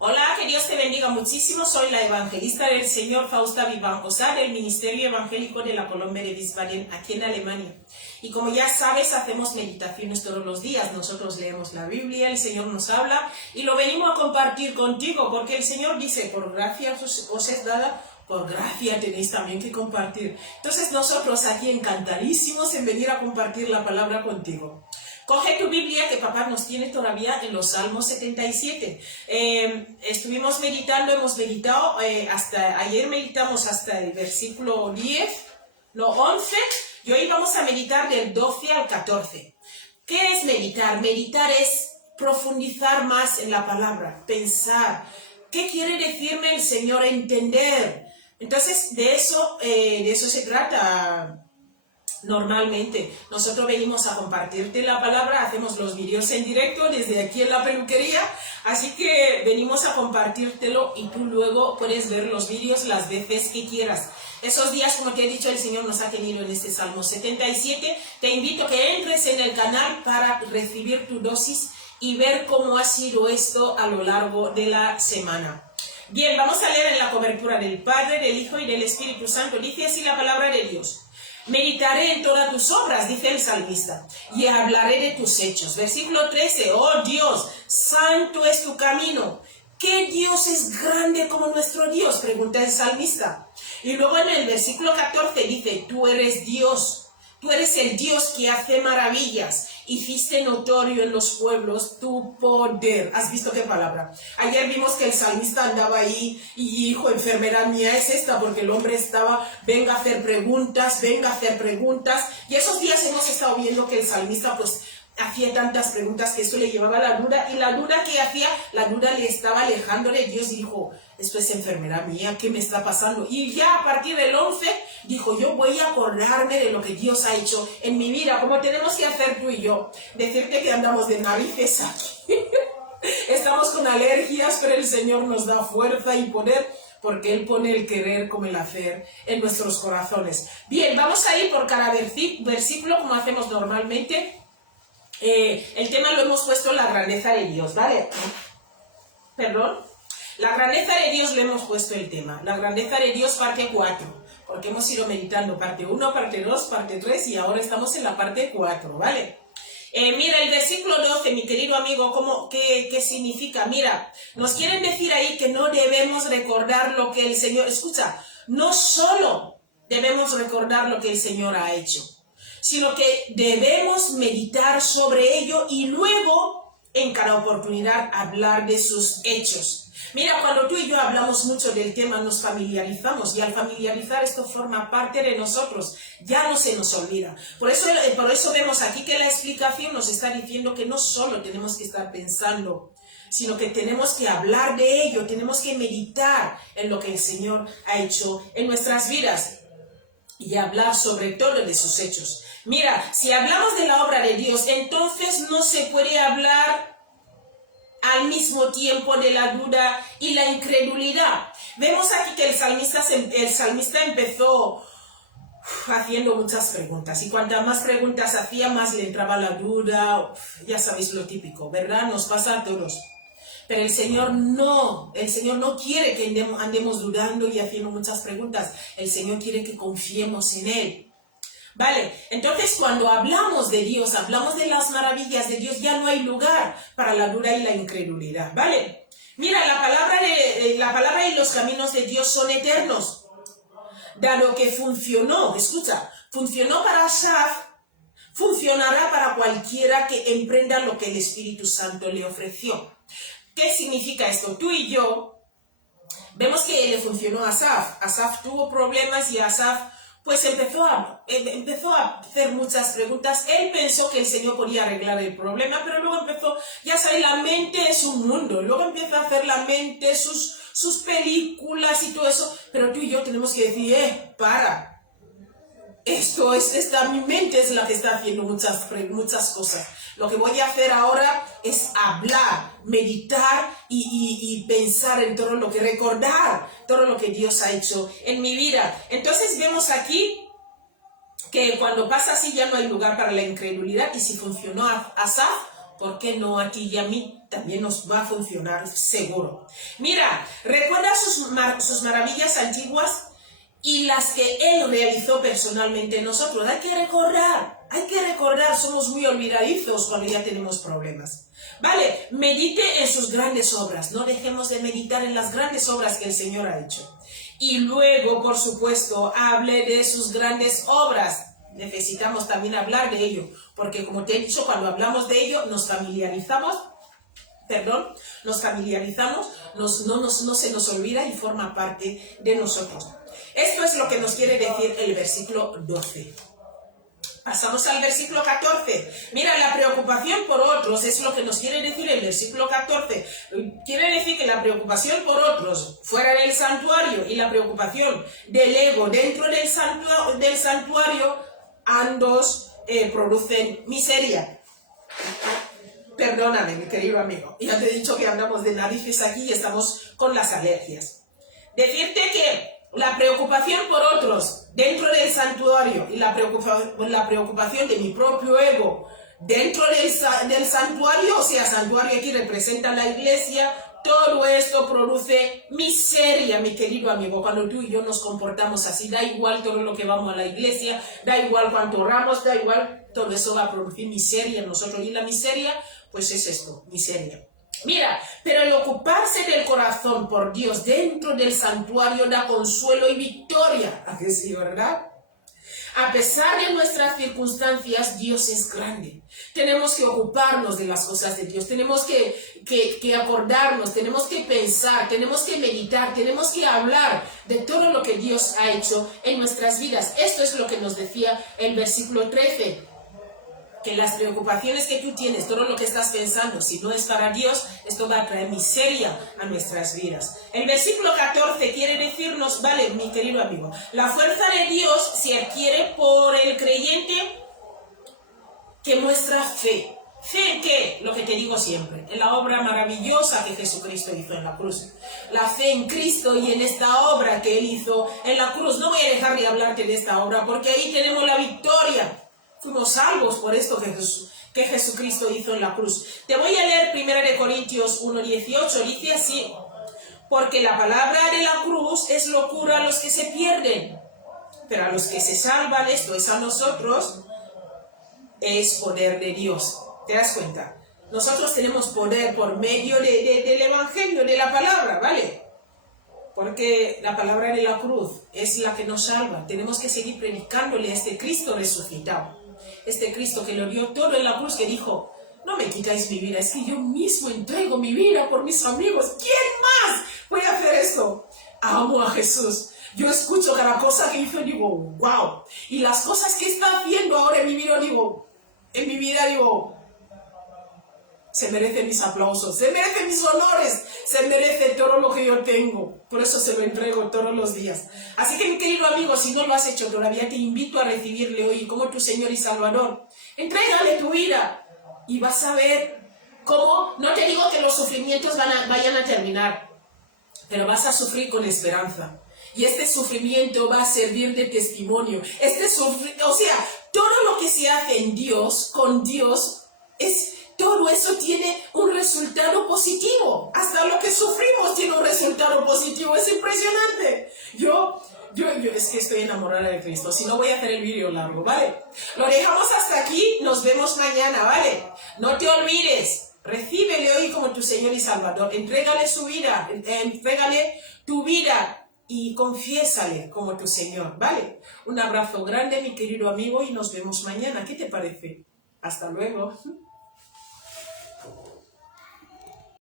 Hola, que Dios te bendiga muchísimo. Soy la evangelista del Señor Fausta Vivancosa del Ministerio Evangélico de la Colombia de Wiesbaden, aquí en Alemania. Y como ya sabes, hacemos meditaciones todos los días. Nosotros leemos la Biblia, el Señor nos habla y lo venimos a compartir contigo, porque el Señor dice, por gracia os es dada, por gracia tenéis también que compartir. Entonces nosotros aquí encantadísimos en venir a compartir la palabra contigo. Coge tu Biblia, que papá nos tiene todavía en los Salmos 77. Estuvimos meditando, hemos meditado, ayer meditamos hasta el versículo 11, y hoy vamos a meditar del 12 al 14. ¿Qué es meditar? Meditar es profundizar más en la palabra, pensar. ¿Qué quiere decirme el Señor? Entender. Entonces, de eso se trata. Normalmente, nosotros venimos a compartirte la palabra, hacemos los vídeos en directo desde aquí en la peluquería, así que venimos a compartírtelo y tú luego puedes ver los vídeos las veces que quieras. Esos días, como te he dicho, el Señor nos ha tenido en este Salmo 77. Te invito a que entres en el canal para recibir tu dosis y ver cómo ha sido esto a lo largo de la semana. Bien, vamos a leer en la cobertura del Padre, del Hijo y del Espíritu Santo. Dice así la palabra de Dios. Meditaré en todas tus obras, dice el salmista, y hablaré de tus hechos. Versículo 13, oh Dios, santo es tu camino. ¿Qué Dios es grande como nuestro Dios? Pregunta el salmista. Y luego en el versículo 14 dice, tú eres Dios. Tú eres el Dios que hace maravillas. Hiciste notorio en los pueblos tu poder. ¿Has visto qué palabra? Ayer vimos que el salmista andaba ahí y dijo, enfermedad mía es esta, porque el hombre estaba, venga a hacer preguntas, venga a hacer preguntas. Y esos días hemos estado viendo que el salmista pues hacía tantas preguntas que eso le llevaba a la duda, y la duda que hacía, la duda le estaba alejando de Dios. Dijo, esto es enfermedad mía, ¿qué me está pasando? Y ya a partir del 11 dijo, yo voy a acordarme de lo que Dios ha hecho en mi vida, como tenemos que hacer tú y yo. Decirte que andamos de narices aquí. Estamos con alergias, pero el Señor nos da fuerza y poder, porque Él pone el querer como el hacer en nuestros corazones. Bien, vamos a ir por cada versículo como hacemos normalmente. El tema lo hemos puesto, la grandeza de Dios, ¿vale? Perdón. La grandeza de Dios le hemos puesto el tema. La grandeza de Dios parte 4. Porque hemos ido meditando parte 1, parte 2, parte 3 y ahora estamos en la parte 4, ¿vale? Mira, el versículo 12, mi querido amigo, ¿qué significa? Mira, nos quieren decir ahí que no debemos recordar lo que el Señor... Escucha, no solo debemos recordar lo que el Señor ha hecho, sino que debemos meditar sobre ello y luego, en cada oportunidad, hablar de sus hechos. Mira, cuando tú y yo hablamos mucho del tema, nos familiarizamos, y al familiarizar esto forma parte de nosotros, ya no se nos olvida. Por eso vemos aquí que la explicación nos está diciendo que no solo tenemos que estar pensando, sino que tenemos que hablar de ello, tenemos que meditar en lo que el Señor ha hecho en nuestras vidas y hablar sobre todo de sus hechos. Mira, si hablamos de la obra de Dios, entonces no se puede hablar al mismo tiempo de la duda y la incredulidad. Vemos aquí que el salmista empezó haciendo muchas preguntas, y cuantas más preguntas hacía, más le entraba la duda. Ya sabéis lo típico, ¿verdad? Nos pasa a todos. Pero el Señor no quiere que andemos dudando y haciendo muchas preguntas. El Señor quiere que confiemos en Él. Vale, entonces cuando hablamos de Dios, hablamos de las maravillas de Dios, ya no hay lugar para la duda y la incredulidad, ¿vale? Mira, la palabra y los caminos de Dios son eternos. Dado que funcionó, escucha, funcionó para Asaf, funcionará para cualquiera que emprenda lo que el Espíritu Santo le ofreció. ¿Qué significa esto? Tú y yo vemos que le funcionó a Asaf. Asaf tuvo problemas y Asaf pues empezó a hacer muchas preguntas. Él pensó que el Señor podía arreglar el problema, pero luego empezó, ya sabes, la mente es un mundo. Luego empieza a hacer la mente sus películas y todo eso. Pero tú y yo tenemos que decir, para. Mi mente es la que está haciendo muchas cosas. Lo que voy a hacer ahora es hablar, meditar y pensar en todo lo que, recordar todo lo que Dios ha hecho en mi vida. Entonces vemos aquí que cuando pasa así ya no hay lugar para la incredulidad, y si funcionó a Asaf, ¿por qué no a ti y a mí? También nos va a funcionar seguro. Mira, recuerda sus maravillas antiguas y las que Él realizó personalmente en nosotros. Hay que recordar, somos muy olvidadizos cuando ya tenemos problemas. Vale, medite en sus grandes obras, no dejemos de meditar en las grandes obras que el Señor ha hecho. Y luego, por supuesto, hable de sus grandes obras. Necesitamos también hablar de ello, porque como te he dicho, cuando hablamos de ello, no se nos olvida y forma parte de nosotros. Esto es lo que nos quiere decir el versículo 12. Pasamos al versículo 14. Mira, la preocupación por otros es lo que nos quiere decir el versículo 14. Quiere decir que la preocupación por otros fuera del santuario y la preocupación del ego dentro del santuario, ambos producen miseria. Perdóname, mi querido amigo. Ya te he dicho que andamos de narices aquí y estamos con las alergias. Decirte que la preocupación por otros dentro del santuario y la preocupación de mi propio ego dentro del santuario, o sea, santuario aquí representa la iglesia, todo esto produce miseria, mi querido amigo. Cuando tú y yo nos comportamos así, da igual todo lo que vamos a la iglesia, da igual cuánto oramos, da igual, todo eso va a producir miseria en nosotros. Y la miseria, pues es esto, miseria. Mira, pero el ocuparse del corazón por Dios dentro del santuario da consuelo y victoria. ¿A qué sí, verdad? A pesar de nuestras circunstancias, Dios es grande. Tenemos que ocuparnos de las cosas de Dios. Tenemos que acordarnos, tenemos que pensar, tenemos que meditar, tenemos que hablar de todo lo que Dios ha hecho en nuestras vidas. Esto es lo que nos decía el versículo 13. Que las preocupaciones que tú tienes, todo lo que estás pensando, si no es para Dios, esto va a traer miseria a nuestras vidas. El versículo 14 quiere decirnos, vale, mi querido amigo, la fuerza de Dios se adquiere por el creyente que muestra fe. ¿Fe en qué? Lo que te digo siempre, en la obra maravillosa que Jesucristo hizo en la cruz. La fe en Cristo y en esta obra que Él hizo en la cruz. No voy a dejar de hablarte de esta obra porque ahí tenemos la victoria. Fuimos salvos por esto que Jesucristo hizo en la cruz. Te voy a leer 1 Corintios 1:18, dice así: porque la palabra de la cruz es locura a los que se pierden, pero a los que se salvan, esto es a nosotros, es poder de Dios. ¿Te das cuenta? Nosotros tenemos poder por medio del evangelio, de la palabra, ¿vale? Porque la palabra de la cruz es la que nos salva. Tenemos que seguir predicándole a este Cristo resucitado. Este Cristo que lo dio todo en la cruz, que dijo, no me quitáis mi vida, es que yo mismo entrego mi vida por mis amigos. ¿Quién más puede hacer esto? Amo a Jesús. Yo escucho cada cosa que hizo y digo, wow. Y las cosas que está haciendo ahora en mi vida, digo, se merecen mis aplausos, se merecen mis honores, se merece todo lo que yo tengo. Por eso se lo entrego todos los días. Así que, mi querido amigo, si no lo has hecho todavía, te invito a recibirle hoy como tu Señor y Salvador. Entrégale tu vida y vas a ver cómo, no te digo que los sufrimientos vayan a terminar, pero vas a sufrir con esperanza. Y este sufrimiento va a servir de testimonio. Todo lo que se hace en Dios, con Dios, todo eso tiene un resultado positivo. Hasta lo que sufrimos tiene un resultado positivo. Es impresionante. Yo es que estoy enamorada de Cristo. Si no, voy a hacer el vídeo largo, ¿vale? Lo dejamos hasta aquí. Nos vemos mañana, ¿vale? No te olvides. Recíbele hoy como tu Señor y Salvador. Entrégale su vida. Entrégale tu vida. Y confiésale como tu Señor, ¿vale? Un abrazo grande, mi querido amigo, y nos vemos mañana. ¿Qué te parece? Hasta luego.